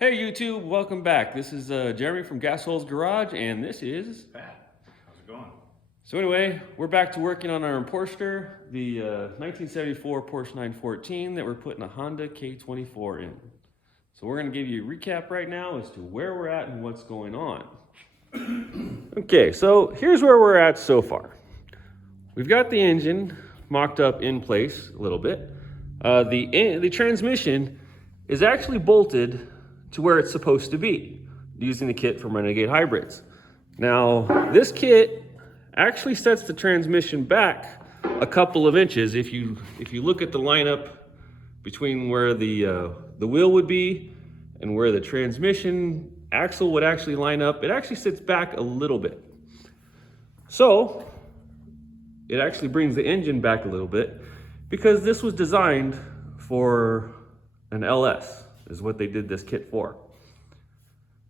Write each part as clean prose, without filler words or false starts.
Hey YouTube, welcome back. This is Jeremy from Gas Holes Garage, and this is Pat, how's it going? So anyway, we're back to working on our ImPORSCHEster, the 1974 Porsche 914 that we're putting a Honda K24 in. So we're going to give you a recap right now as to where we're at and what's going on. Okay, so here's where we're at so far. We've got the engine mocked up in place a little bit. The transmission is actually bolted to where it's supposed to be using the kit from Renegade Hybrids. Now, this kit actually sets the transmission back a couple of inches. If you look at the lineup between where the wheel would be and where the transmission axle would actually line up, it actually sits back a little bit. So it actually brings the engine back a little bit because this was designed for an LS, is what they did this kit for.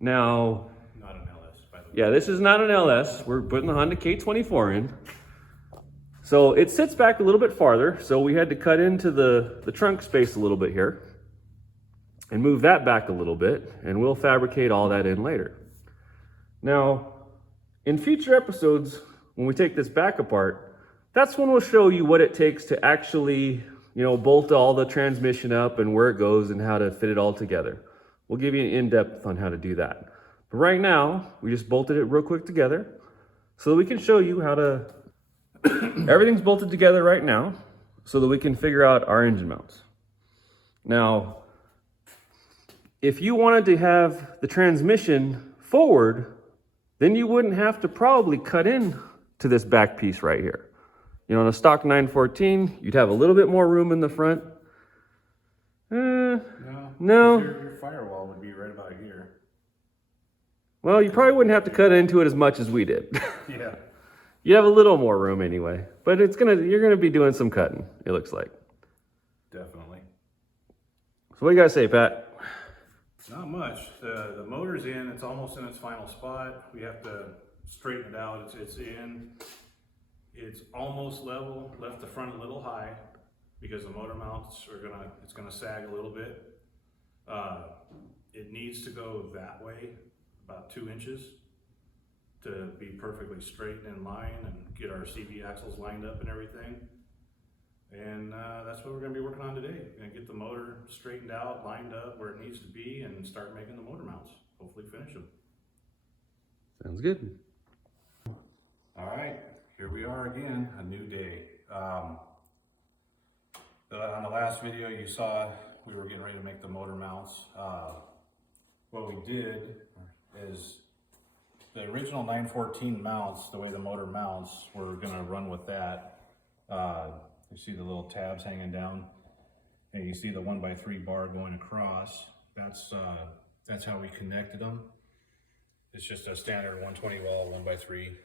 Now, Not an LS, by the way. yeah, this is not an LS. We're putting the Honda K24 in. So it sits back a little bit farther. So we had to cut into the trunk space a little bit here and move that back a little bit, and we'll fabricate all that in later. Now, in future episodes, when we take this back apart, that's when we'll show you what it takes to actually, bolt all the transmission up and where it goes and how to fit it all together. We'll give you an in-depth on how to do that. But right now, we just bolted it real quick together so that we can show you how to, everything's bolted together right now so that we can figure out our engine mounts. Now, if you wanted to have the transmission forward, then you wouldn't have to probably cut in to this back piece right here. On a stock 914, you'd have a little bit more room in the front. No. Your firewall would be right about here. Well, you probably wouldn't have to cut into it as much as we did. Yeah. You have a little more room anyway, but you're gonna be doing some cutting, it looks like. Definitely. So what do you guys say, Pat? Not much. The motor's in, it's almost in its final spot. We have to straighten it out. It's in. It's almost level, left the front a little high because the motor mounts it's gonna sag a little bit. It needs to go that way, about 2 inches, to be perfectly straight and in line and get our CV axles lined up and everything. And that's what we're gonna be working on today. We're gonna get the motor straightened out, lined up where it needs to be, and start making the motor mounts. Hopefully finish them. Sounds good. All right, here we are again, a new day. On the last video you saw, we were getting ready to make the motor mounts. What we did is the original 914 mounts, the way the motor mounts, we're gonna run with that. You see the little tabs hanging down, and you see the 1x3 bar going across. That's how we connected them. It's just a standard 120 wall 1x3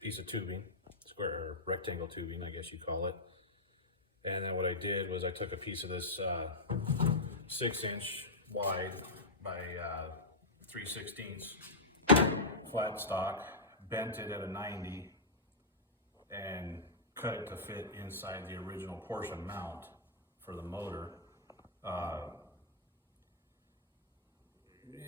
piece of tubing, square or rectangle tubing, I guess you call it. And then what I did was I took a piece of this 6-inch wide by 3/16 flat stock, bent it at a 90, and cut it to fit inside the original Porsche mount for the motor.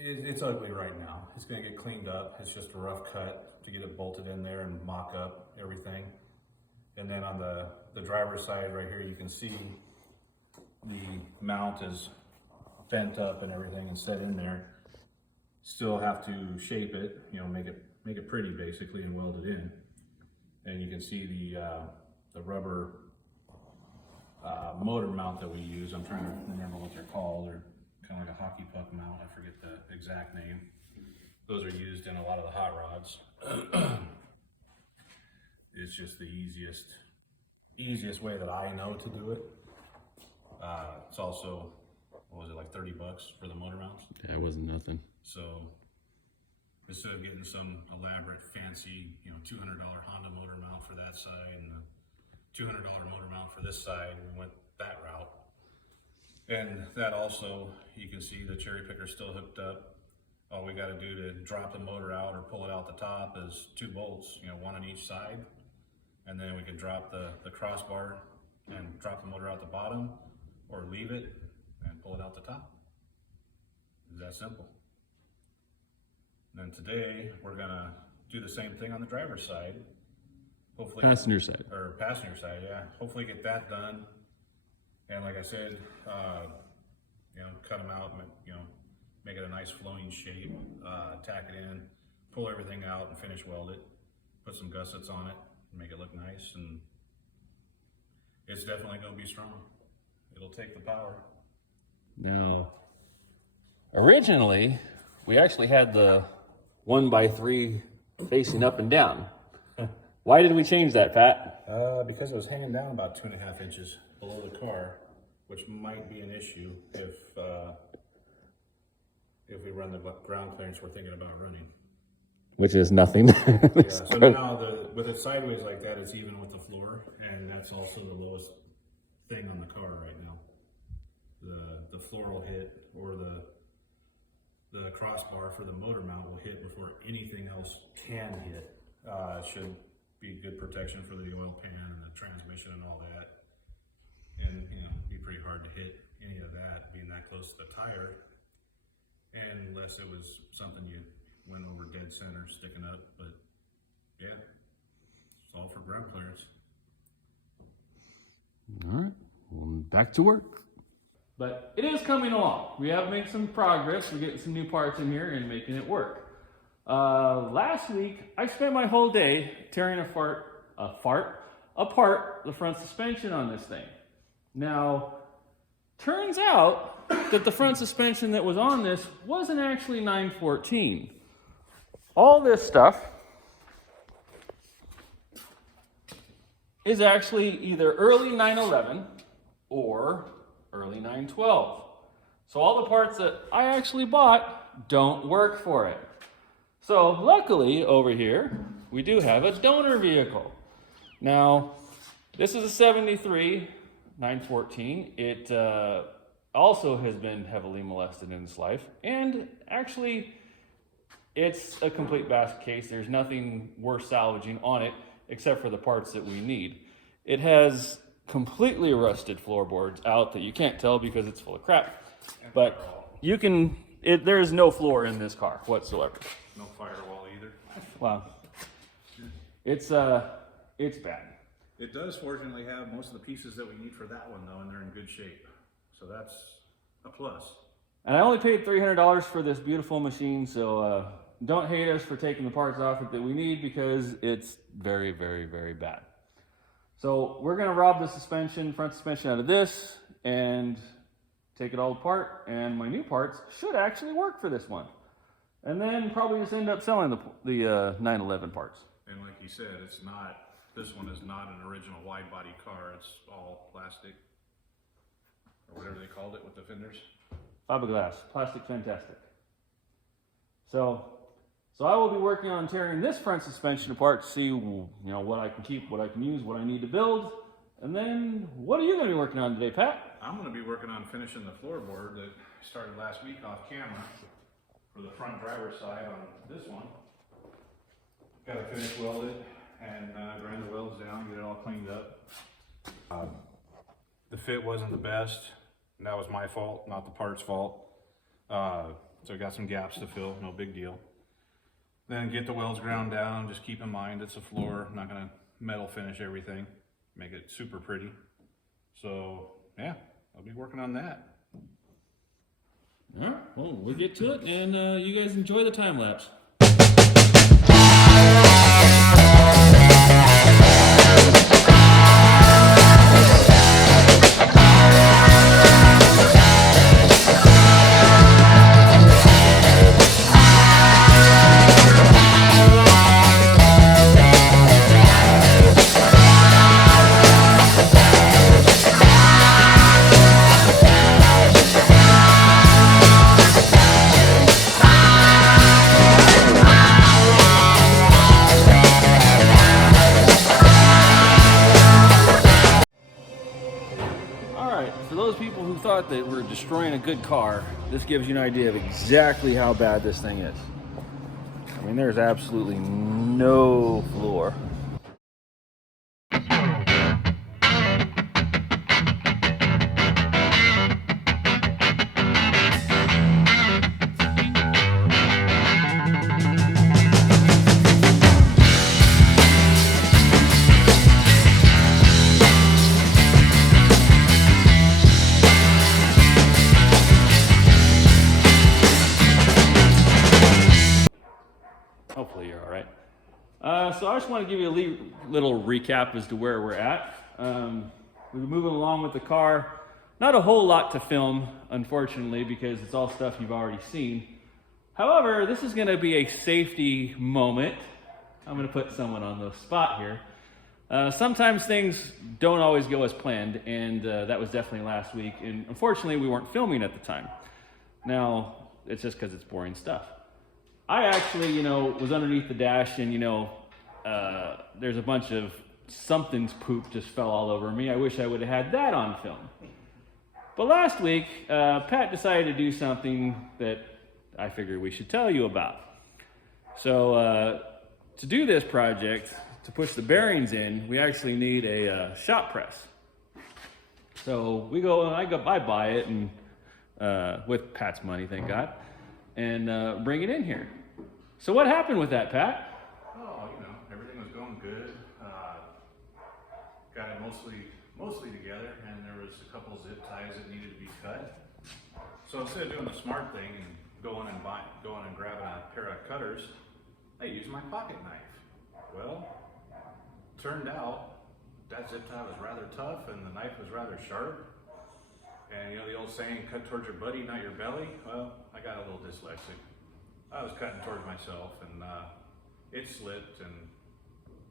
It's ugly right now. It's gonna get cleaned up. It's just a rough cut to get it bolted in there and mock up everything. And then on the driver's side right here, you can see the mount is bent up and everything and set in there. Still have to shape it, make it pretty basically and weld it in. And you can see the rubber motor mount that we use. I'm trying to remember what they're called. They're kind of like a hockey puck mount. I forget the exact name. Those are used in a lot of the hot rods. It's just the easiest way that I know to do it. It's also, what was it, like 30 bucks for the motor mounts? Yeah, it wasn't nothing. So instead of getting some elaborate fancy, $200 Honda motor mount for that side and the $200 motor mount for this side, we went that route. And that also, you can see the cherry picker still hooked up. All we got to do to drop the motor out or pull it out the top is 2 bolts, one on each side. And then we can drop the crossbar and drop the motor out the bottom, or leave it and pull it out the top. It's that simple. And then today, we're gonna do the same thing on the driver's side. Hopefully, Passenger side. Or passenger side, yeah. Hopefully get that done. And like I said, you know, cut them out, you know, make it a nice flowing shape, tack it in, pull everything out and finish weld it, put some gussets on it, make it look nice, and it's definitely gonna be strong. It'll take the power. Now, originally, we actually had the 1x3 facing up and down. Why did we change that, Pat? Because it was hanging down about 2.5 inches below the car, which might be an issue if we run the ground clearance we're thinking about running. Which is nothing. Yeah, so now with it sideways like that, it's even with the floor, and that's also the lowest thing on the car right now. The floor will hit, or the crossbar for the motor mount will hit before anything else can hit. It should be good protection for the oil pan and the transmission and all that. And you know, it'd be pretty hard to hit any of that being that close to the tire, unless it was something you went over dead center sticking up. But yeah, it's all for ground clearance. All right, well, back to work. But it is coming along. We have made some progress. We're getting some new parts in here and making it work. Last week, I spent my whole day tearing apart the front suspension on this thing. Now, turns out that the front suspension that was on this wasn't actually 914. All this stuff is actually either early 911 or early 912. So all the parts that I actually bought don't work for it. So luckily over here, we do have a donor vehicle. Now, this is a 73 914. It also has been heavily molested in its life. And actually, it's a complete basket case. There's nothing worth salvaging on it except for the parts that we need. It has completely rusted floorboards out that you can't tell because it's full of crap. But you can, there is no floor in this car whatsoever. No firewall either. Wow. It's bad. It does fortunately have most of the pieces that we need for that one though, and they're in good shape. So that's a plus. And I only paid $300 for this beautiful machine, so don't hate us for taking the parts off it that we need because it's very, very, very bad. So we're gonna rob the front suspension out of this and take it all apart, and my new parts should actually work for this one. And then probably just end up selling the 911 parts. And like you said, this one is not an original wide body car. It's all plastic, or whatever they called it with the fenders. Fiberglass, plastic, fantastic. So I will be working on tearing this front suspension apart to see, you know, what I can keep, what I can use, what I need to build. And then, what are you going to be working on today, Pat? I'm going to be working on finishing the floorboard that started last week off camera for the front driver's side on this one. Got to finish weld it and grind the welds down, get it all cleaned up. The fit wasn't the best, and that was my fault, not the part's fault. So I got some gaps to fill, no big deal. Then get the welds ground down, just keep in mind it's a floor, I'm not gonna metal finish everything, make it super pretty. So yeah, I'll be working on that. All right, well, we'll get to it, and you guys enjoy the time lapse. That we're destroying a good car, this gives you an idea of exactly how bad this thing is. I mean, there's absolutely no floor. So I just want to give you a little recap as to where we're at. We're moving along with the car. Not a whole lot to film, unfortunately, because it's all stuff you've already seen. However, this is going to be a safety moment. I'm going to put someone on the spot here. Sometimes things don't always go as planned, and that was definitely last week. And unfortunately, we weren't filming at the time. Now, it's just because it's boring stuff. I actually, was underneath the dash, and there's a bunch of something's poop just fell all over me. I wish I would have had that on film. But last week, Pat decided to do something that I figured we should tell you about. So to do this project, to push the bearings in, we actually need a shop press. So we go, and I buy it, and with Pat's money, thank God, and bring it in here. So what happened with that, Pat? Oh, everything was going good. Got it mostly together, and there was a couple zip ties that needed to be cut. So instead of doing the smart thing and going and grabbing a pair of cutters, I used my pocket knife. Well, turned out that zip tie was rather tough, and the knife was rather sharp. And the old saying, cut towards your buddy, not your belly. Well, I got a little dyslexic. I was cutting towards myself, and it slipped and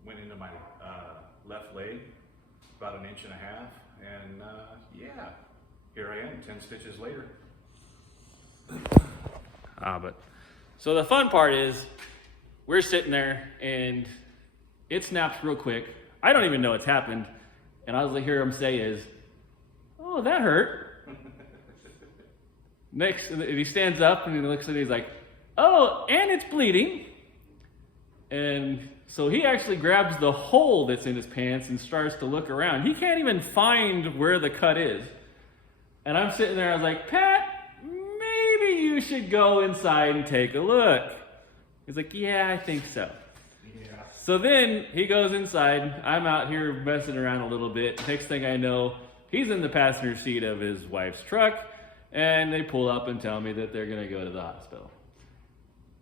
went into my left leg, about 1.5 inches. And yeah, here I am 10 stitches later. So the fun part is we're sitting there and it snaps real quick. I don't even know what's happened. And all I hear him say is, "Oh, that hurt." Next, he stands up and he looks at it, he's like, "Oh, and it's bleeding." And so he actually grabs the hole that's in his pants and starts to look around. He can't even find where the cut is. And I'm sitting there, I was like, "Pat, maybe you should go inside and take a look." He's like, "Yeah, I think so." Yeah. So then he goes inside. I'm out here messing around a little bit. Next thing I know, he's in the passenger seat of his wife's truck, and they pull up and tell me that they're gonna go to the hospital.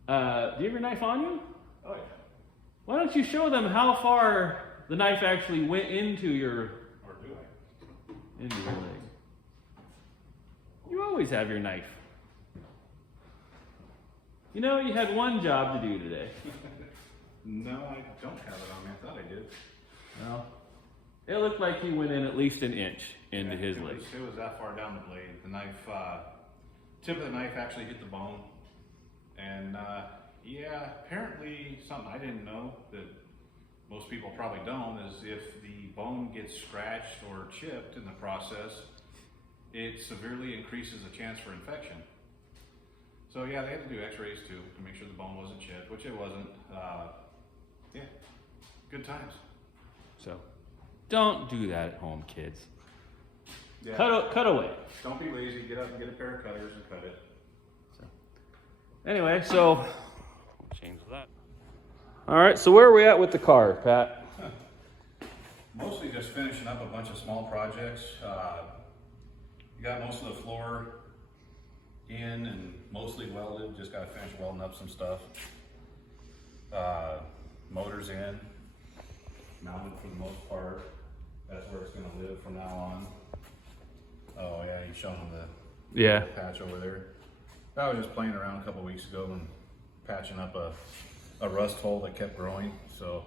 Do you have your knife on you? Oh yeah. Why don't you show them how far the knife actually went into your Or do I? into your leg? You always have your knife. You had one job to do today. No, I don't have it on me. I thought I did. Well, it looked like he went in at least 1 inch into his leg. It was that far down the blade. The knife, tip of the knife actually hit the bone. And yeah, apparently something I didn't know that most people probably don't is if the bone gets scratched or chipped in the process, it severely increases the chance for infection. So yeah, they had to do x-rays too to make sure the bone wasn't chipped, which it wasn't. Yeah, good times. So, don't do that at home, kids. Yeah. Cut away. Don't be lazy. Get up and get a pair of cutters and cut it. Anyway, so change that. All right, so where are we at with the car, Pat? Mostly just finishing up a bunch of small projects. You got most of the floor in and mostly welded. Just got to finish welding up some stuff. Motors in, mounted for the most part. That's where it's going to live from now on. Oh yeah, you showing them the patch over there. I was just playing around a couple weeks ago and patching up a rust hole that kept growing, so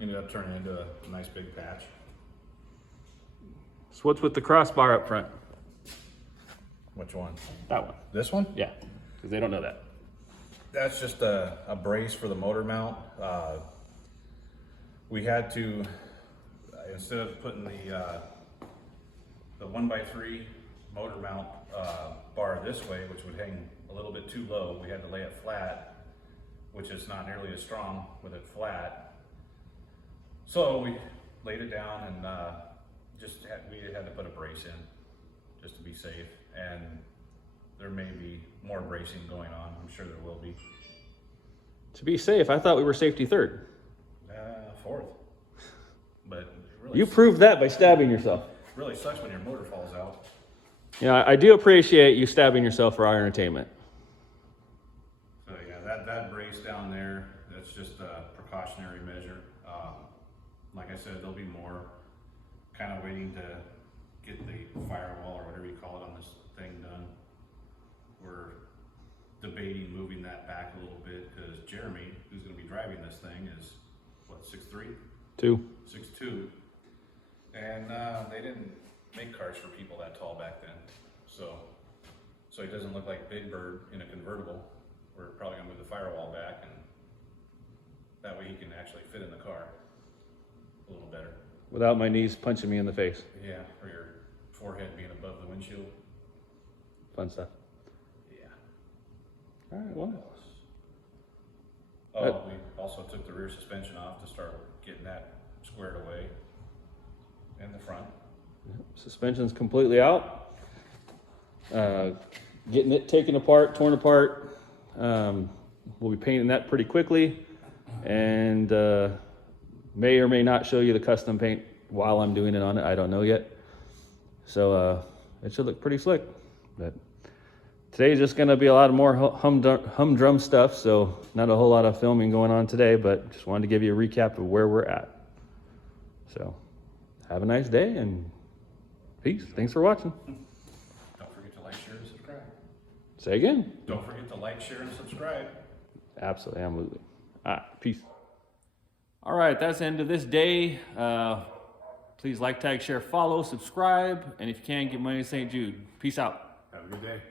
ended up turning into a nice big patch. So what's with the crossbar up front? Which one? That one. This one? Yeah, because they don't know that. That's just a brace for the motor mount. We had to, instead of putting the 1x3 motor mount bar this way, which would hang a little bit too low, we had to lay it flat, which is not nearly as strong with it flat. So we laid it down and we had to put a brace in just to be safe. And there may be more bracing going on. I'm sure there will be. To be safe, I thought we were safety third. Fourth. But it really You proved that by stabbing yourself. really sucks when your motor falls out. Yeah, I do appreciate you stabbing yourself for our entertainment. So yeah, that brace down there, that's just a precautionary like I said, there'll be more. Kind of waiting to get the firewall or whatever you call it on this thing done. We're debating moving that back a little bit because Jeremy, who's going to be driving this thing, is what, 6'3"? 6'2". And they didn't make cars for people that tall back then. So he doesn't look like Big Bird in a convertible. We're probably going to move the firewall back, and that way he can actually fit in the car a little better. Without my knees punching me in the face. Yeah, or your forehead being above the windshield. Fun stuff. Yeah. All right, well. Oh, we also took the rear suspension off to start getting that squared away. And the front. Suspension's completely out. Getting it taken apart, torn apart. We'll be painting that pretty quickly. And may or may not show you the custom paint while I'm doing it on it. I don't know yet. So it should look pretty slick. But today's just going to be a lot of more humdrum stuff. So not a whole lot of filming going on today, but just wanted to give you a recap of where we're at. So have a nice day and peace. Thanks for watching. Don't forget to like, share, and subscribe. Say again. Don't forget to like, share, and subscribe. Absolutely. All right, peace. All right, that's the end of this day. Please like, tag, share, follow, subscribe, and if you can, give money to St. Jude. Peace out. Have a good day.